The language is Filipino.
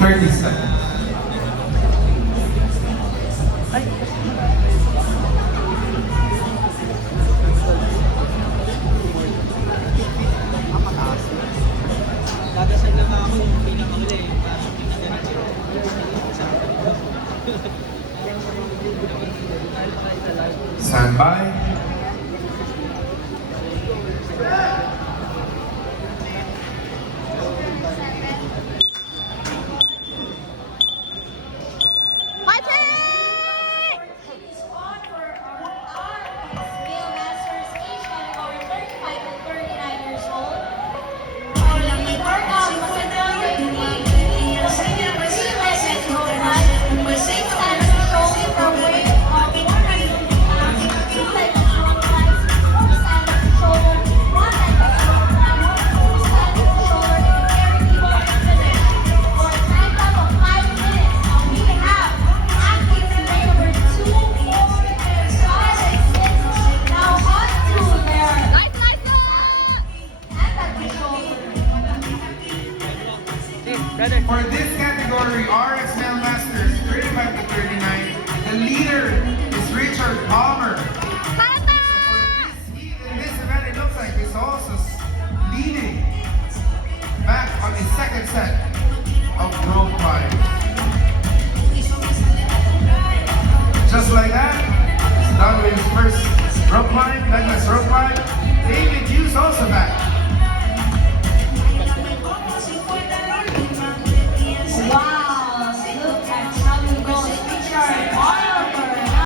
30 seconds. Dadasal lang ako yung pinakauli para pinaganan sila. Stand by. For this category, RSL Masters 35 to 39, the leader is Richard Palmer.